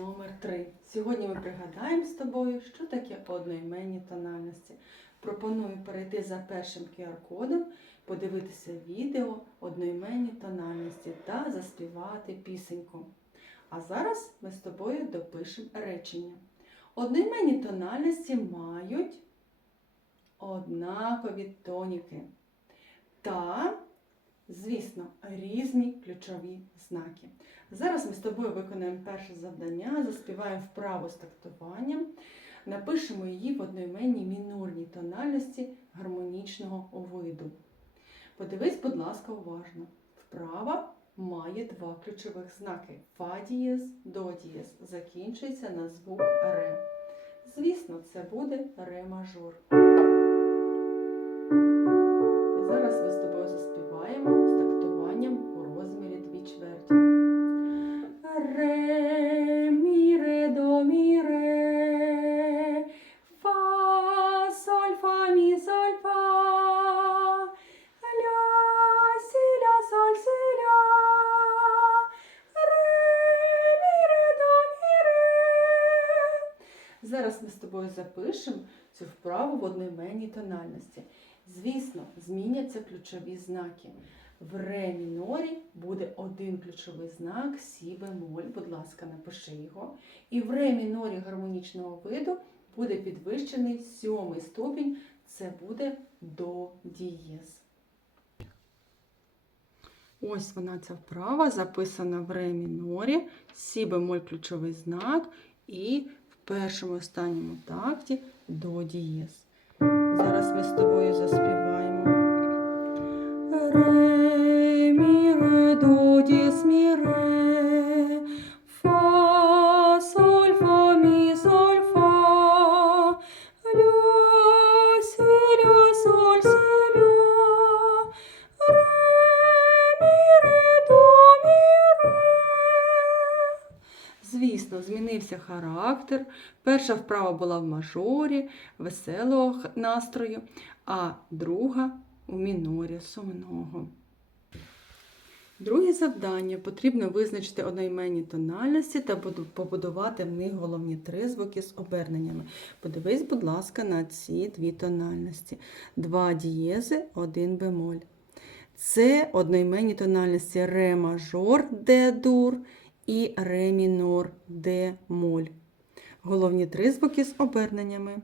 номер 3 Сьогодні ми пригадаємо з тобою, що таке одноіменні тональності. Пропоную перейти за першим QR-кодом, подивитися відео одноіменні тональності та заспівати пісеньку. А зараз ми з тобою допишемо речення. Одноіменні тональності мають однакові тоніки та, звісно, різні ключові знаки. Зараз ми з тобою виконаємо перше завдання, заспіваємо вправу з тактуванням, напишемо її в одноіменній мінорній тональності гармонічного виду. Подивись, будь ласка, уважно. Вправа має два ключових знаки фа дієз, до дієз. Закінчується на звук ре. Звісно, це буде ре мажор. Запишемо цю вправу в одноіменній тональності. Звісно, зміняться ключові знаки. В ре мінорі буде один ключовий знак сі бемоль, будь ласка, напиши його. І в ре мінорі гармонічного виду буде підвищений сьомий ступінь, це буде до дієз. Ось вона ця вправа записана в ре мінорі, сі бемоль ключовий знак, і першому останньому такті до дієс. Зараз ми з тобою заспіваємо. Характер. Перша вправа була в мажорі, веселого настрою, а друга у мінорі сумного. Друге завдання потрібно визначити одноіменні тональності та побудувати в них головні три звуки з оберненнями. Подивись, будь ласка, на ці дві тональності: два дієзи, один бемоль. Це одноіменні тональності ре мажор, де дур і ре мінор, де моль. Головні три звуки з оберненнями.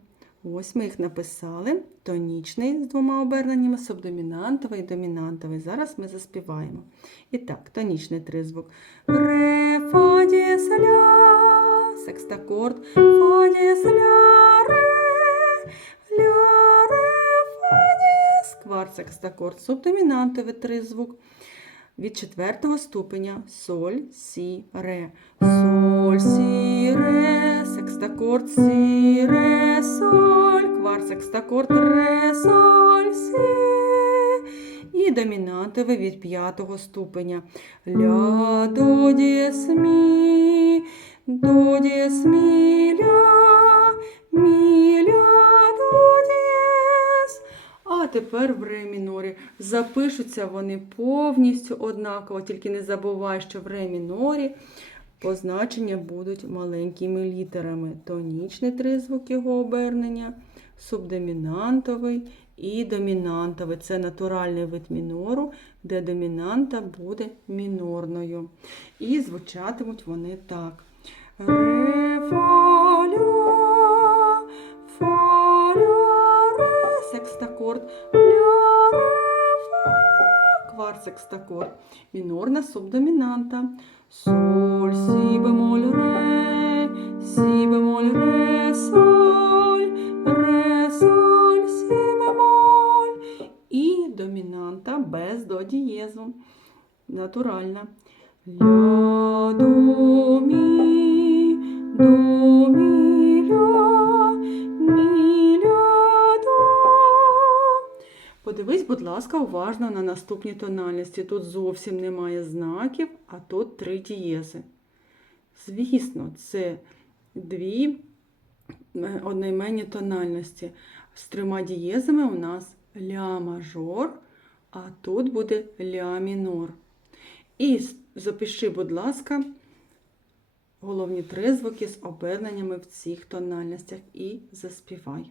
Ось ми їх написали. Тонічний з двома оберненнями, субдомінантовий і домінантовий. Зараз ми заспіваємо. І так, тонічний тризвук. Ре, фа, дієс, ля, секстакорд, фа, дієс, ля, ре, ля, ре, фа, дієс, кварт, секстакорд, субдомінантовий тризвук. Від четвертого ступеня соль, сі, ре. Соль, сі, ре, секстакорд, сі, ре, соль, кварт, секстакорд, ре, соль, сі. І домінантовий від п'ятого ступеня. Ля, до, дієс, мі, до, дієс, мі, тепер в ре мінорі. Запишуться вони повністю однаково, тільки не забувай, що в ре мінорі позначення будуть маленькими літерами. Тонічний тризвук його обернення, субдомінантовий і домінантовий. Це натуральний вид мінору, де домінанта буде мінорною. І звучатимуть вони так. Ре, фа, секстакорд, ля, ре, фа, кварт секстакорд, мінорна субдомінанта, соль, сі, бемоль, ре, сі, бемоль, ре, соль, ре, соль, сі, бемоль, і домінанта без до дієзу, натуральна. Ля, до, мі, до, Подивись, будь ласка, уважно на наступні тональності. Тут зовсім немає знаків, а тут три дієзи. Звісно, це дві е, одноіменні тональності. З трьома дієзами у нас ля мажор, а тут буде ля мінор. І запиши, будь ласка, головні три звуки з оберненнями в цих тональностях і заспівай.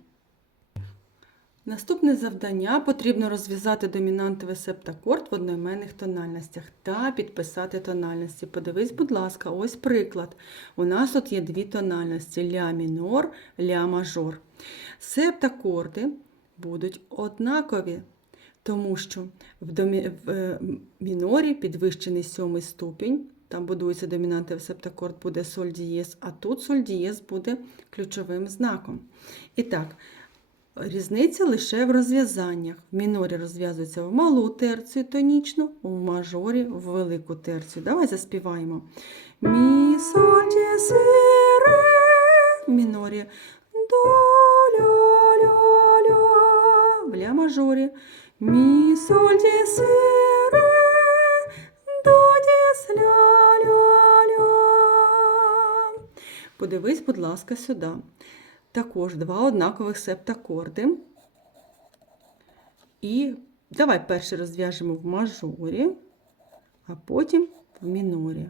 Наступне завдання потрібно розв'язати домінантовий септакорд в одноіменних тональностях та підписати тональності. Подивись, будь ласка, ось приклад. У нас тут є дві тональності ля мінор, ля мажор. Септакорди будуть однакові, тому що в, домі... в е, мінорі підвищений сьомий ступінь. Там будується домінантовий септакорд, буде соль дієз, а тут соль дієз буде ключовим знаком. І так, Різниця лише в розв'язаннях. В мінорі розв'язується в малу терцію тонічну, в мажорі в велику терцію. Давай заспіваємо. Мі, соль, ді, си, ре. В мінорі до, ля, ля, ля. В ля мажорі. Мі, соль, ді, си, ре. До, діс, ля, ля, ля. Подивись, будь ласка, сюди. Також два однакових септакорди. І давай перше розв'яжемо в мажорі, а потім в мінорі.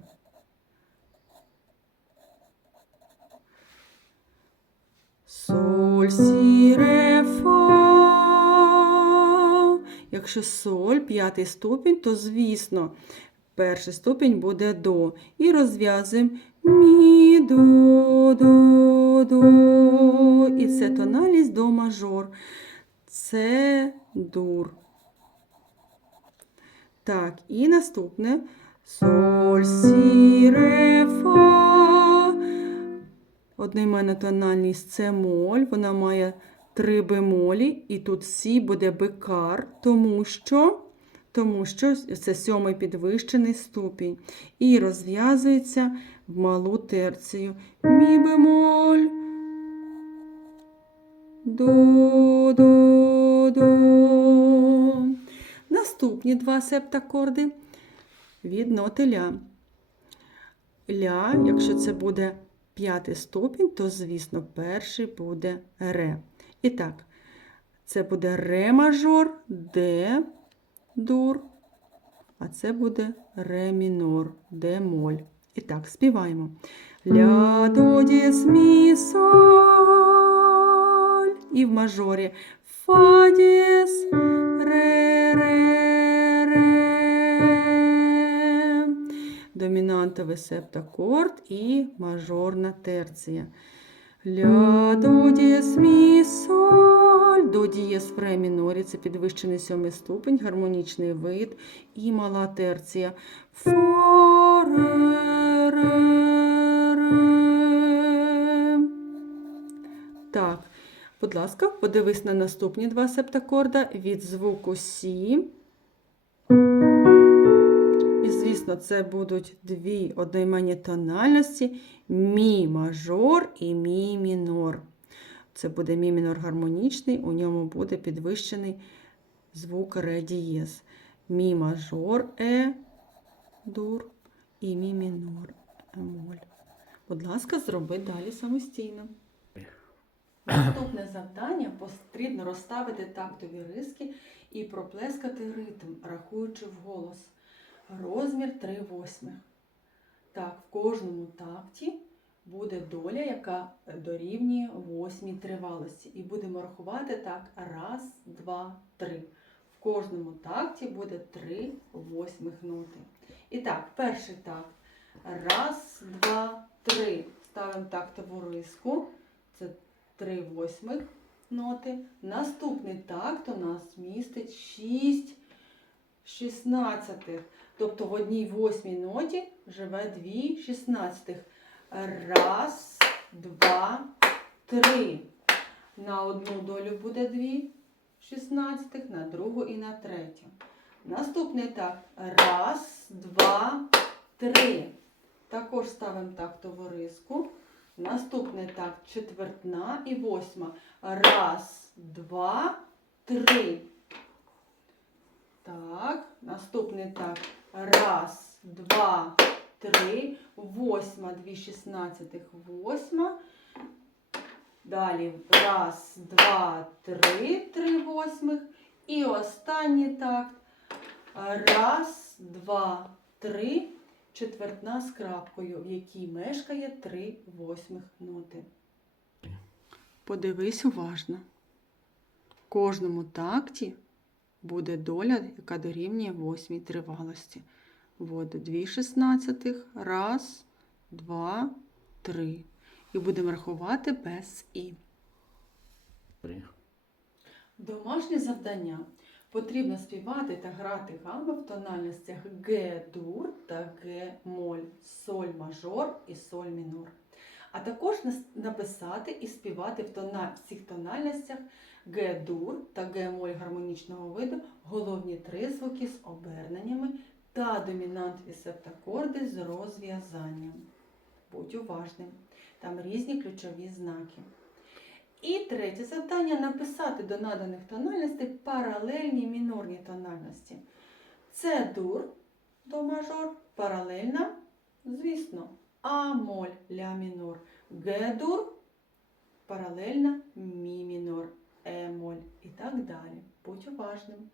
Соль, сі, ре, фа. Якщо соль, п'ятий ступінь, то, звісно, перший ступінь буде до. І розв'язуємо мі, до, до, до. І це тональність до мажор. Це дур. Так, і наступне соль, сі, ре, фа. Одноіменна тональність це моль. Вона має три бемолі, і тут сі буде бекар, тому що тому що це сьомий підвищений ступінь. І розв'язується в малу терцію. Мі бемоль. До, до, до. Наступні два септакорди від ноти ля. Ля, якщо це буде п'ятий ступінь, то, звісно, перший буде ре. І так, це буде ре мажор, де дур, а це буде ре мінор, де моль. І так, співаємо. Ля, до, діс, мі, соль. І в мажорі фа, діс, ре, ре, ре. Домінантовий септакорд і мажорна терція. Ля, до, дієс, мі, соль, до дієс в ре мінорі, це підвищений сьомий ступень, гармонічний вид і мала терція. Фа, ре, ре, ре. Так, будь ласка, подивись на наступні два септакорда від звуку Сі. І, звісно, це будуть дві одноіменні тональності мі мажор і мі мінор. Це буде мі мінор гармонічний, у ньому буде підвищений звук ре дієз. Мі мажор е дур і мі мінор е моль. Будь ласка, зроби далі самостійно. Наступне завдання потрібно розставити тактові риски і проплескати ритм, рахуючи вголос. Розмір 3 восьмих. Так, в кожному такті буде доля, яка дорівнює восьмій тривалості. І будемо рахувати так: раз, два, три. В кожному такті буде 3 восьмих ноти. І так, перший такт. Раз, два, три. Ставимо тактову риску. Це 3 восьмих ноти. Наступний такт у нас містить 6 шістнадцятих. Тобто в одній восьмій ноті живе дві шістнадцятих. Раз, два, три. На одну долю буде дві шістнадцятих, на другу і на третю. Наступний так. Раз, два, три. Також ставимо тактову риску. Наступний так, четвертна і восьма. Раз, два, три. Так, наступний так. Раз, два, три. Восьма, дві шістнадцятих, восьма. Далі раз, два, три, три восьмих. І останній такт. Раз, два, три, четвертна з крапкою, в якій мешкає три восьмих ноти. Подивись уважно. В кожному такті буде доля, яка дорівнює восьмій тривалості. От дві шістнадцятих. Раз, два, три. І будемо рахувати без і. Домашнє завдання. Потрібно співати та грати гамми в тональностях Г-дур та Г-моль, соль мажор і соль мінор. А також написати і співати в, тона... в цих тональностях Г-дур та Г-моль гармонічного виду головні три звуки з оберненнями та домінантові септакорди з розв'язанням. Будь уважним. Там різні ключові знаки. І третє завдання написати до наданих тональностей паралельні мінорні тональності. Це дур до мажор, паралельна, звісно, а моль ля мінор, ге дур, паралельна мі мінор, е моль і так далі. Будь уважним.